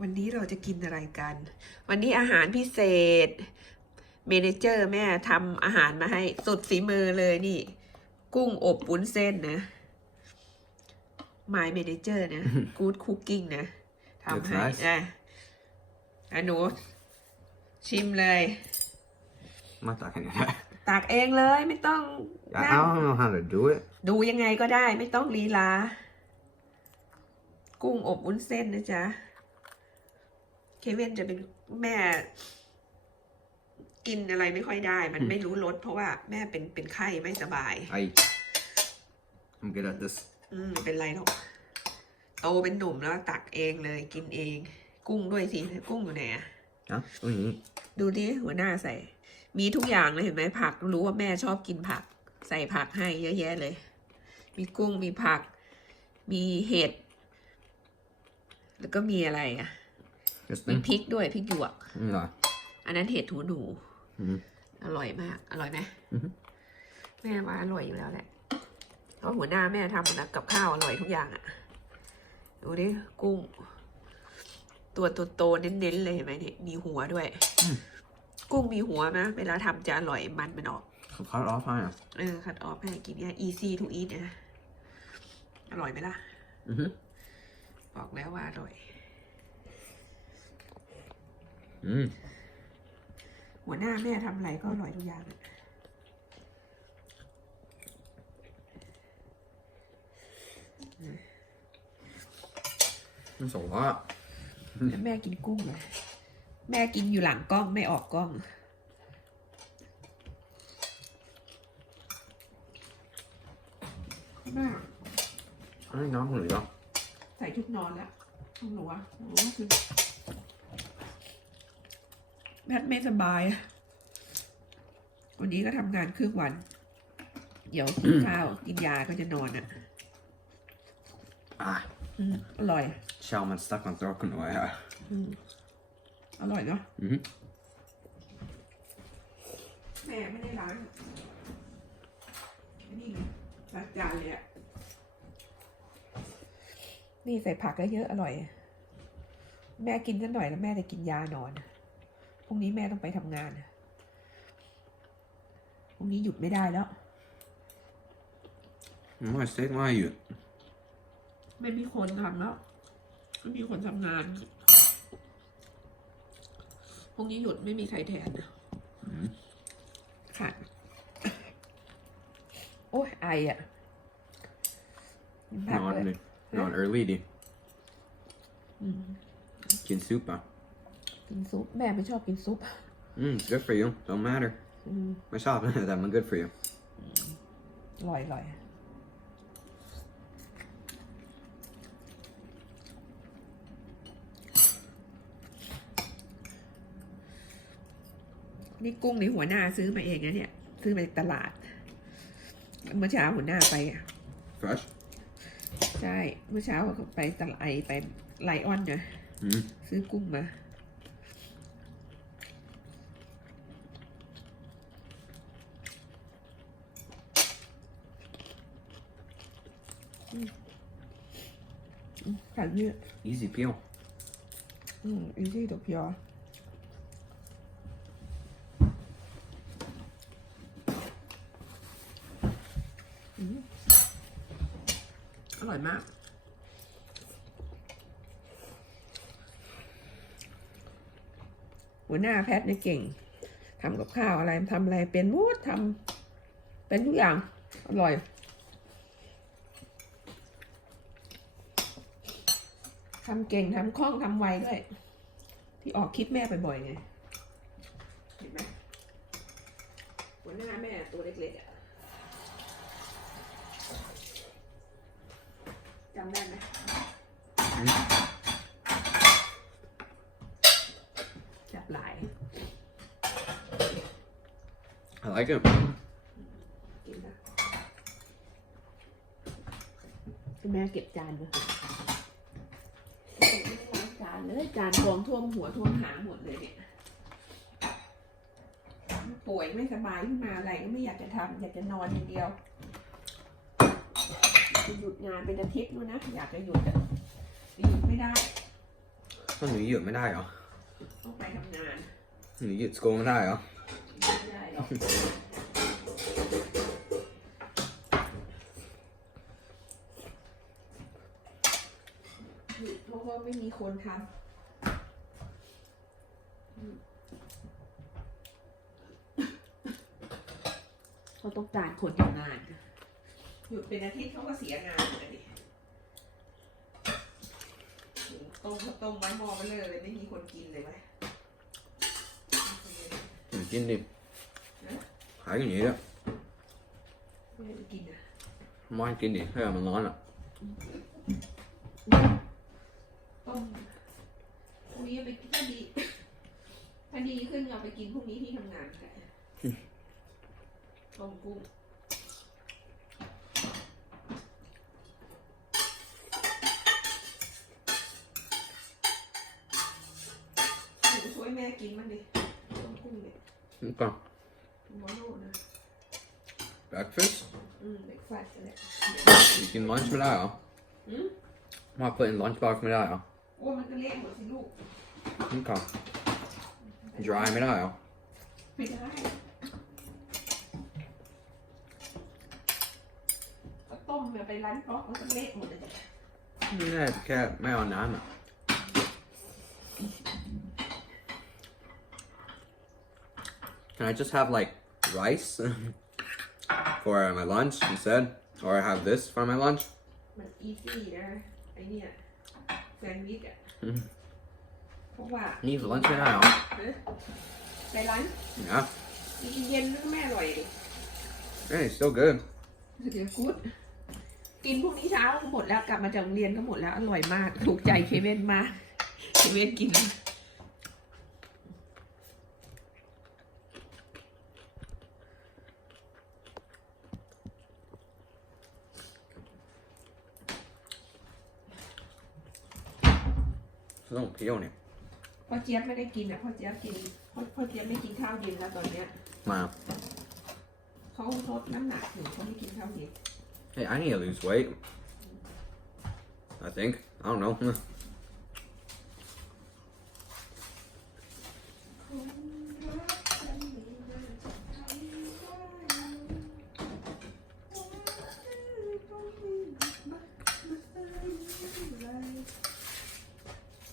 วันนี้เราจะกินอะไรกัน วันนี้อาหารพิเศษ เมเนเจอร์แม่ทำอาหารมาให้สุดฝีมือเลยนี่ กุ้งอบวุ้นเส้นนะ My Manager นะ Good Cooking นะทำให้ Looks nice อะอะหนูชิมเลย I'm not talking to that. ตักเองเลยไม่ต้อง I นั่ง don't know how to do it. ดูยังไงก็ได้ไม่ต้องลีลา กุ้งอบวุ้นเส้นนะจ๊ะ เควินจะเป็นแม่ กินอะไรไม่ค่อยได้ มันไม่รู้รสเพราะว่าแม่เป็นเป็นไข้ไม่สบาย I, I'm good at this. อืมไม่เป็นไรหรอกโตเป็นหนุ่มแล้วตักเองเลยกินเอง กุ้งด้วยสิกุ้งอยู่ไหนอะ Huh? What do you eat? ดูดิหัวหน้าใส่ มีทุกอย่างเลยเห็นไหมผักรู้ว่าแม่ชอบกินผัก ใส่ผักให้เยอะแยะเลย มีกุ้งมีผัก มีเห็ด แล้วก็มีอะไรอะ This มี thing? พริกด้วยพริกหยวก Yeah. อันนั้นเห็ดหูหนู อืม อร่อยมาก อร่อยไหมอือฮึ แม่ว่าอร่อยอยู่แล้วแหละเพราะหัวหน้าแม่ทำนะกับข้าวอร่อยทุกอย่างอะ่ะ ดูดิกุ้ง ตัวโตๆเน้นๆเลยเห็นไหมเนี่ยมีหัวด้วยอืมกุ้งมีหัวนะเวลาทำจะอร่อยมันมันออก So cut it off, huh? เออคัดออฟให้กินเนี่ย easy to eat นะ อร่อยไหมล่ะ Mm-hmm. บอกแล้วว่าอร่อย Mm. หัวหน้าแม่ทำอะไรก็อร่อยทุกอย่างอะ That's a lot. แล้วแม่กินกุ้งเลยแม่กินอยู่หลังกล้องไม่ออกกล้อง แม่ I think I'm gonna go. ใส่ชุดนอนแล้วของหนูอะหนูก็คือ แพทย์ไม่สบาย วันนี้ก็ทำงานครึ่งวัน เดี๋ยวกินข้าวกินยาก็จะนอนอะ Ah, อืมอร่อย Chalmers stuck on throat kunde vara här. อืมอร่อยเนาะ Mhm. แม่ไม่ได้ล้างนี่ไงล้างจานเลยอะนี่ใส่ผักเยอะๆอร่อย แม่กินสักหน่อยแล้วแม่จะกินยานอน พรุ่งนี้แม่ต้องไปทำงานพรุ่งนี้หยุดไม่ได้แล้ว Nu har jag stekt mig ut. ไม่มีคนทำแล้วไม่มีคนทำงานพรุ่งนี้หยุดไม่มีใครแทนค่ะ โอ้ยไออะกินผัก Någon, เลย någon early di. อืม Kin supa. กินซุปแม่ไม่ชอบกินซุป Mm, it's good for you. Don't matter. อืม Myself, that I'm good for you. อร่อยอร่อย นี่กุ้งในหัวหน้าซื้อมาเองนะเนี่ย ซื้อมาจากตลาด เมื่อเช้าหัวหน้าไปอะ Fresh? ใช่ เมื่อเช้าเขาไปตลาดไอไปไลออนนะ Mm. ซื้อกุ้งมา อืมอืมผัดเยอะ Easy peel. อืมอีซี่ตัวพียวอืมอร่อยมากหัวหน้าแพทย์เนี่ยเก่งทำกับข้าวอะไรทำอะไรเป็นหมดทำเป็นทุกอย่าง อร่อย ทำเก่งทำคล่องทำไวด้วย ที่ออกคลิปแม่บ่อยๆไง เห็นไหมหัวหน้าแม่ตัวเล็กๆอะจำได้ไหมจับหลาย I like it. กินนะคุณแม่เก็บจานมาล้าง จานเลยจานกองท่วมหัวท่วมหางหมดเลยเนี่ยป่วยไม่สบายขึ้นมาอะไรก็ไม่อยากจะทำอยากจะนอนอย่างเดียวจะหยุดงานเป็นอาทิตย์นู้นนะอยากจะหยุดแต่หยุดไม่ได้หนูหยุดไม่ได้เหรอต้องไปทำงานหนูหยุดสกูลไม่ได้เหรอไม่ได้หรอกหยุดเพราะว่าไม่มีคนทำอืมเขา ต้องการคนทำงาน หยุดเป็นอาทิตย์เขาก็เสียงานเลยดิต้มข้าวต้มไว้หม้อไปเลยเลยไม่มีคนกินเลยไหมหนูกินดิฮะหายอย่างนี้ด้วยไม่ได้กินอะมอนกินดิถ้ามันร้อนอะต้มพรุ่งนี้เอาไปกินถ้าดีถ้าดีขึ้นเอาไปกินพรุ่งนี้ที่ทำงานค่ะ ต้มกุ้งหนูช่วยแม่กินมันดิต้มกุ้งเนี่ยนี่ก่อนมอโน่นะ breakfast อืมเด็กฟาดกันแหละหนูกิน lunch ไม่ได้เหรออืมมา put in lunch box ไม่ได้เหรอโอ้ยมันก็เละหมดสิลูกนี่ก่อน dry ไม่ได้เหรอไม่ได้ ต้มเนี่ยไปร้านป๊อกมันก็เละหมดเลยไม่ได้แค่ไม่เอาน้ำอะ Can I just have like rice for my lunch instead? Or have this for my lunch? มันอีซี่นะไอเนี่ยแซนด์วิชอะอืมเพราะว่านี่ lunch ไม่ได้เหรอเอ๊ะไปร้าน Yeah. กินเย็นนึกแม่อร่อยดิ Hey, it's still good. เดี๋ยว กูดกินพรุ่งนี้เช้าก็หมดแล้วกลับมาจากโรงเรียนก็หมดแล้วอร่อยมาก ถูกใจเคเว่นมากเคเว่นกิน ต้องเพี้ยวเนี่ย พ่อเจี๊ยบไม่ได้กินอะพ่อเจี๊ยบกินพ่อพ่อเจี๊ยบไม่กินข้าวเย็นแล้วตอนเนี้ยมาเขาลดน้ำหนักอยู่เขาไม่กินข้าวเย็น Hey, I need to lose weight. I think. I don't know.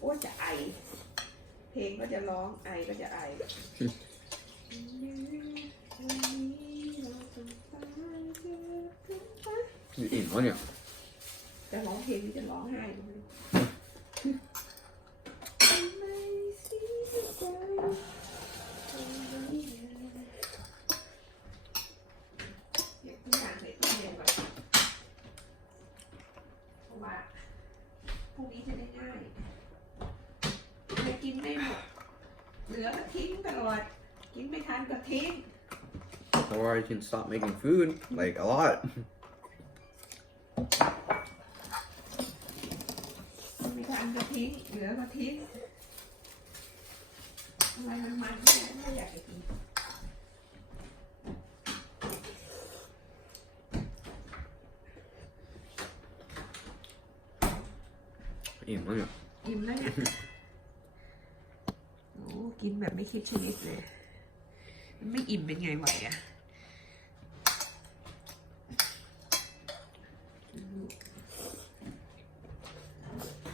โอ้ยจะไอ เพลงก็จะร้องไอก็จะไอ You eat onion. จะร้องเพลงหรือจะร้องไห้ก็ไม่รู้เก็บทุกอย่างใส่ตู้เย็นไว้เพราะว่าพรุ่งนี้จะได้ง่ายจะกินไม่หมดเหลือก็ทิ้งตลอด กินไม่ทันก็ทิ้ง Or you can stop making food, like a lot. ไมันก็ทิ้งเหลือก็ทิ้งอะไรมันมันๆเนี่ยไม่อยากจะกิน Eat onion. อิ่มแล้วเนี่ยโอ้กินแบบไม่คิดชีวิตเลย ไม่อิ่มเป็นไงไหวอะ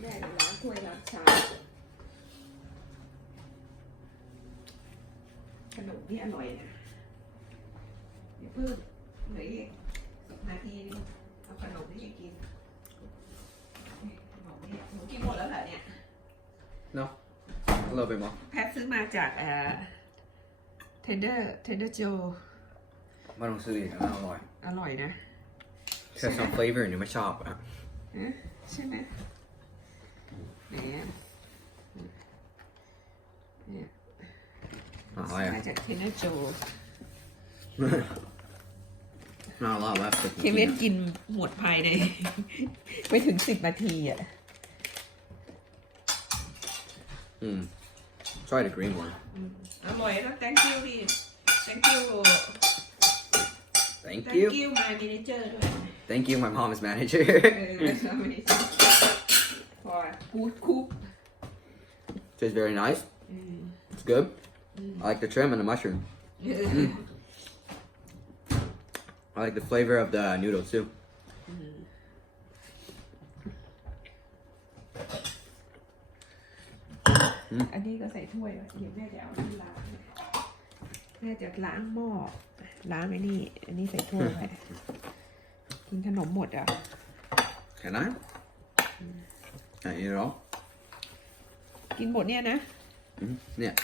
แม่จะล้างถ้วยล้างชามข นมนี่อร่อยนะเดี๋ยวเพิ่มเหลืออีกสองนาทีนึงเอาขนมนี่ไปกินนี่ขนมนี่หนูกินหมดแล้วเหรอเนี่ย No. A little bit more. แพทซื้อมาจากเอ่อเทนเดอร์เทนเดอร์โจ I don't see it. I don't know why. อร่อยนะ It has some flavor in my shop. ฮะใช่ไหมไหนอะเนี่ย Not ซื้อ like มาจากเทนเดอร์โจ Not a lot left. เคเว่นกินหมดภายใน ไม่ถึงสิบนาทีอ่ะ Mm. Try the green one. อร่อยแล้ว thank you ดิ thank you Thank thank you. you my manager ด้วย Thank you, my mom's manager. เออ my manager for good cook Tastes very nice. It's good. I like the trim and the mushroom. I like the flavor of the noodles too. อันนี้ก็ใส่ถ้วยไว้เดี๋ยวแม่จะเอาที่ล้างแม่จะล้างหม้อล้างไอ้นี่ อันนี้ใส่ถ้วยไว้กินขนมหมดอ่ะ Can I? Can I eat it all? กินหมดเนี่ยนะ hmm Yeah.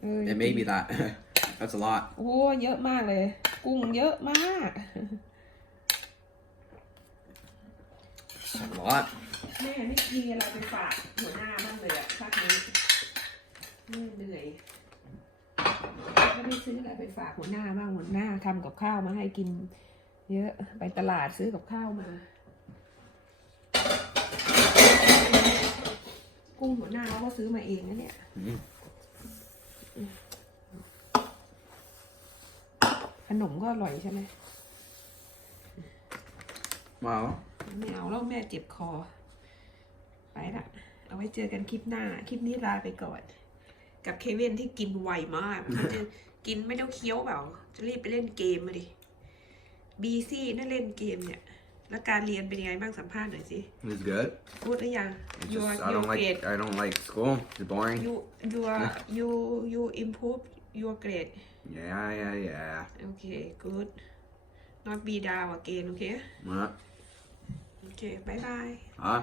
เออ It may be that. That's a lot. โอ้เยอะมากเลย กุ้งเยอะมาก That's a lot. แม่ไม่มีอะไรไปฝากหัวหน้าบ้างเลยอะภาคนี้แม่เหนื่อยไม่ได้ซื้ออะไรไปฝากหัวหน้าบ้างหัวหน้าทำกับข้าวมาให้กิน เยอะไปตลาดซื้อกับข้าวมา กุ้งหัวหน้าเขาก็ซื้อมาเองนะเนี่ย Mhm. ขนมก็อร่อยใช่ไหม Wow. ไม่เอาแล้วแม่เจ็บคอ ไปละ เอาไว้เจอกันคลิปหน้า คลิปนี้ลาไปก่อน กับเควินที่กินไวมากมันจะกินไม่ต้องเคี้ยวเปล่า จะรีบไปเล่นเกมมาดิ บีซี่นั่นเล่นเกมเนี่ย แล้วการเรียนเป็นยังไงบ้างสัมภาษณ์หน่อยสิ It's good. พูดหรือยัง It's you are just, I you don't like grade I don't like school. It's boring. you you are you you improve your grade Yeah, yeah, yeah. okay good not be down again okay What? okay bye bye Huh?